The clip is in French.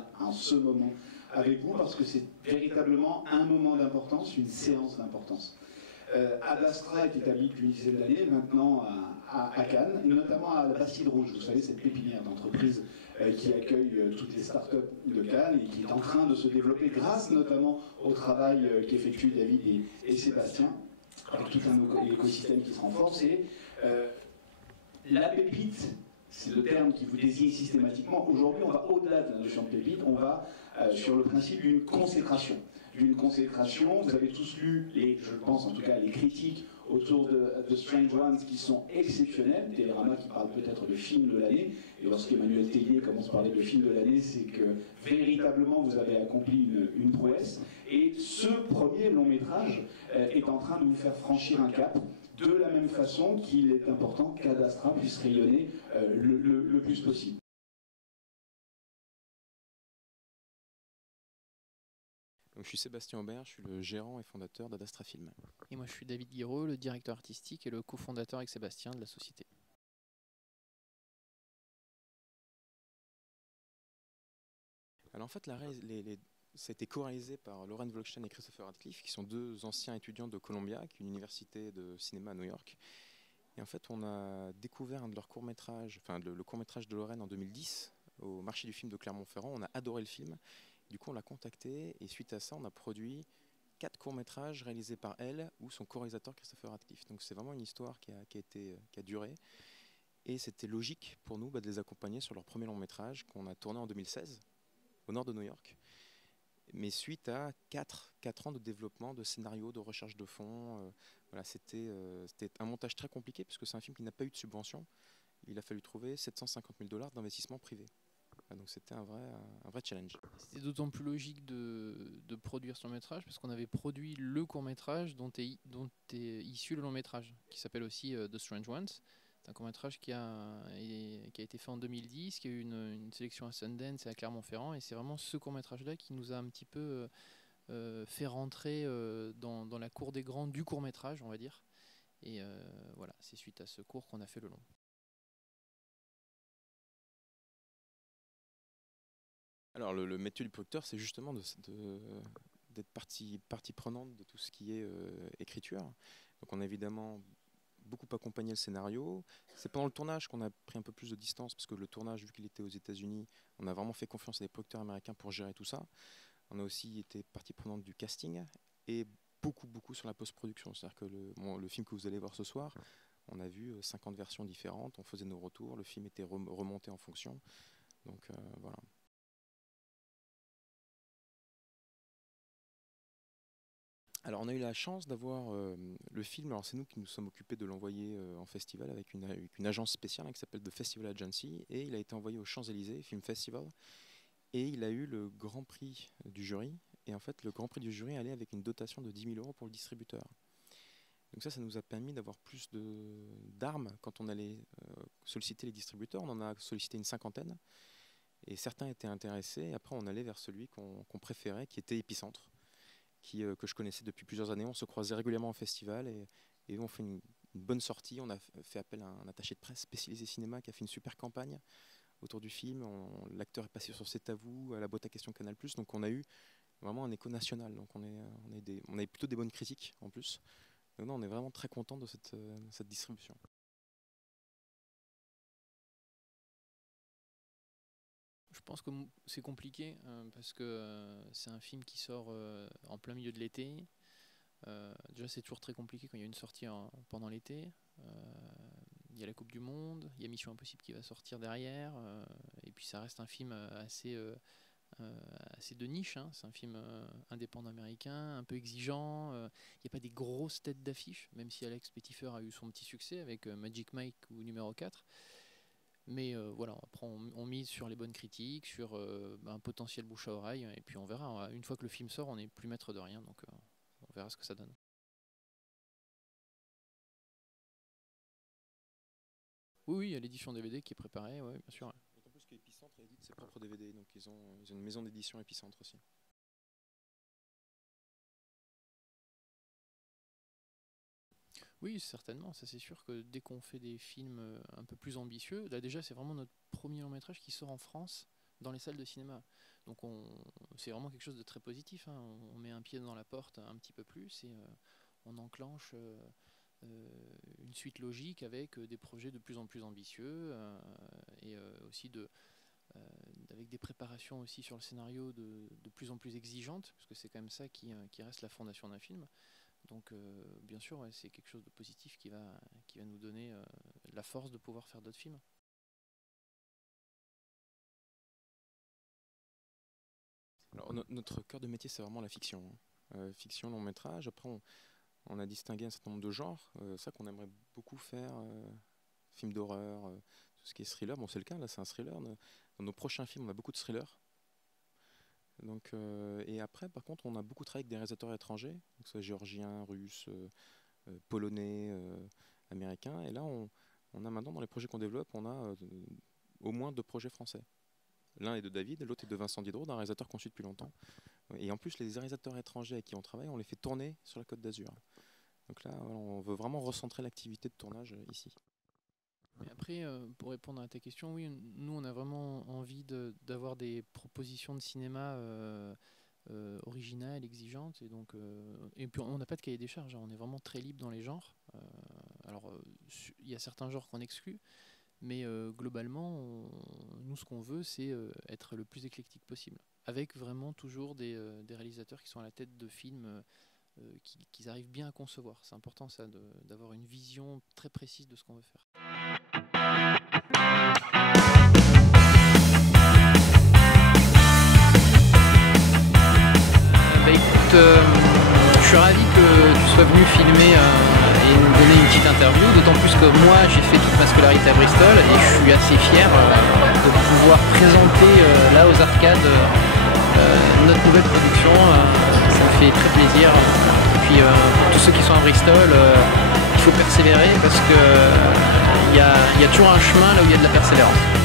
là, en ce moment, avec vous, parce que c'est véritablement un moment d'importance, une séance d'importance. Ad Astra est établi depuis une dizaine d'années maintenant à Cannes, et notamment à la Bastide Rouge, vous savez, cette pépinière d'entreprise qui accueille toutes les startups de Cannes et qui est en train de se développer grâce notamment au travail qu'effectuent David et Sébastien, avec tout un écosystème qui se renforce. Et la pépite, c'est le terme qui vous désigne systématiquement. Aujourd'hui, on va au-delà de la notion de pépite, on va sur le principe d'une consécration. D'une consécration, vous avez tous lu, je pense en tout cas, les critiques autour de Strange Ones qui sont exceptionnelles. Télérama qui parle peut-être de film de l'année. Et lorsqu'Emmanuel Tellier commence à parler de film de l'année, c'est que véritablement vous avez accompli une prouesse. Et ce premier long métrage est en train de vous faire franchir un cap. De la même façon qu'il est important qu'Ad Astra puisse rayonner le plus possible. Donc, je suis Sébastien Aubert, je suis le gérant et fondateur d'Ad Astra Film. Et moi je suis David Guiraud, le directeur artistique et le cofondateur avec Sébastien de la société. Alors en fait, ça a été co-réalisé par Lauren Volkstein et Christopher Radcliffe, qui sont deux anciens étudiants de Columbia, qui est une université de cinéma à New York. Et en fait, on a découvert un de leurs courts-métrages, enfin le court-métrage de Lauren en 2010, au marché du film de Clermont-Ferrand. On a adoré le film. Du coup, on l'a contacté et suite à ça, on a produit 4 courts-métrages réalisés par elle ou son co-réalisateur Christopher Radcliffe. Donc c'est vraiment une histoire qui a duré. Et c'était logique pour nous de les accompagner sur leur premier long-métrage qu'on a tourné en 2016, au nord de New York. Mais suite à 4 ans de développement, de scénario, de recherche de fonds, voilà, c'était un montage très compliqué puisque c'est un film qui n'a pas eu de subvention. Il a fallu trouver 750 000 $ d'investissement privé. Donc c'était un vrai challenge. C'était d'autant plus logique de produire ce long métrage parce qu'on avait produit le court métrage dont est issu le long métrage, qui s'appelle aussi The Strange Ones. C'est un court métrage qui a été fait en 2010, qui a eu une sélection à Sundance et à Clermont-Ferrand, et c'est vraiment ce court métrage là qui nous a un petit peu fait rentrer dans la cour des grands du court métrage, on va dire. Et voilà, c'est suite à ce cours qu'on a fait le long. Alors le métier du producteur, c'est justement d'être partie prenante de tout ce qui est écriture. Donc on a évidemment beaucoup accompagné le scénario. C'est pendant le tournage qu'on a pris un peu plus de distance, parce que le tournage, vu qu'il était aux États-Unis, on a vraiment fait confiance à des producteurs américains pour gérer tout ça. On a aussi été partie prenante du casting et beaucoup sur la post-production. C'est-à-dire que le film que vous allez voir ce soir, on a vu 50 versions différentes, on faisait nos retours, le film était remonté en fonction. Donc voilà. Alors on a eu la chance d'avoir le film, alors c'est nous qui nous sommes occupés de l'envoyer en festival avec une agence spéciale qui s'appelle The Festival Agency, et il a été envoyé aux Champs-Élysées Film Festival et il a eu le grand prix du jury, et en fait le grand prix du jury allait avec une dotation de 10 000 € pour le distributeur. Donc ça nous a permis d'avoir plus d'armes quand on allait solliciter les distributeurs. On en a sollicité une 50aine et certains étaient intéressés, et après on allait vers celui qu'on préférait, qui était Épicentre, que je connaissais depuis plusieurs années. On se croisait régulièrement en festival et on fait une bonne sortie. On a fait appel à un attaché de presse spécialisé cinéma qui a fait une super campagne autour du film. L'acteur est passé sur C'est à vous, à la boîte à questions Canal+. Donc on a eu vraiment un écho national. Donc on a eu plutôt des bonnes critiques en plus. Donc non, on est vraiment très content de cette distribution. Je pense que c'est compliqué parce que c'est un film qui sort en plein milieu de l'été. Déjà c'est toujours très compliqué quand il y a une sortie pendant l'été. Il y a la Coupe du Monde, il y a Mission Impossible qui va sortir derrière, et puis ça reste un film assez de niche, hein. C'est un film indépendant américain, un peu exigeant. Il n'y a pas des grosses têtes d'affiche, même si Alex Pettyfer a eu son petit succès avec Magic Mike ou Numéro 4. Mais voilà, après on mise sur les bonnes critiques, sur un potentiel bouche à oreille, et puis on verra. Une fois que le film sort, on n'est plus maître de rien, donc on verra ce que ça donne. Oui, il y a l'édition DVD qui est préparée, ouais, bien sûr. Ouais. D'autant plus qu'Épicentre édite ses propres DVD, donc ils ont une maison d'édition Épicentre aussi. Oui, certainement, ça c'est sûr que dès qu'on fait des films un peu plus ambitieux, là déjà c'est vraiment notre premier long métrage qui sort en France dans les salles de cinéma. Donc c'est vraiment quelque chose de très positif, hein. On met un pied dans la porte un petit peu plus et on enclenche une suite logique avec des projets de plus en plus ambitieux et aussi avec des préparations aussi sur le scénario de plus en plus exigeantes, parce que c'est quand même ça qui reste la fondation d'un film. Donc bien sûr, ouais, c'est quelque chose de positif qui va nous donner la force de pouvoir faire d'autres films. Alors, notre cœur de métier, c'est vraiment la fiction. Fiction, long métrage. Après, on a distingué un certain nombre de genres. Ça qu'on aimerait beaucoup faire, films d'horreur, tout ce qui est thriller. Bon, c'est le cas, là, c'est un thriller. Dans nos prochains films, on a beaucoup de thrillers. Donc, et après, par contre, on a beaucoup travaillé avec des réalisateurs étrangers, que ce soit géorgiens, russes, polonais, américains. Et là, on a maintenant, dans les projets qu'on développe, on a au moins 2 projets français. L'un est de David, l'autre est de Vincent Diderot, d'un réalisateur qu'on suit depuis longtemps. Et en plus, les réalisateurs étrangers avec qui on travaille, on les fait tourner sur la Côte d'Azur. Donc là, on veut vraiment recentrer l'activité de tournage ici. Et après, pour répondre à ta question, oui, nous, on a vraiment envie d'avoir des propositions de cinéma originales, exigeantes. Et puis, on n'a pas de cahier des charges, hein. On est vraiment très libre dans les genres. Alors, il y a certains genres qu'on exclut. Mais globalement, nous, ce qu'on veut, c'est être le plus éclectique possible, avec vraiment toujours des réalisateurs qui sont à la tête de films qu'ils arrivent bien à concevoir. C'est important, ça, d'avoir une vision très précise de ce qu'on veut faire. Écoute, je suis ravi que tu sois venu filmer et nous donner une petite interview, d'autant plus que moi j'ai fait toute ma scolarité à Bristol et je suis assez fier de pouvoir présenter là aux arcades notre nouvelle production. Ça me fait très plaisir. Et puis pour tous ceux qui sont à Bristol, il faut persévérer parce qu'il y a toujours un chemin là où il y a de la persévérance.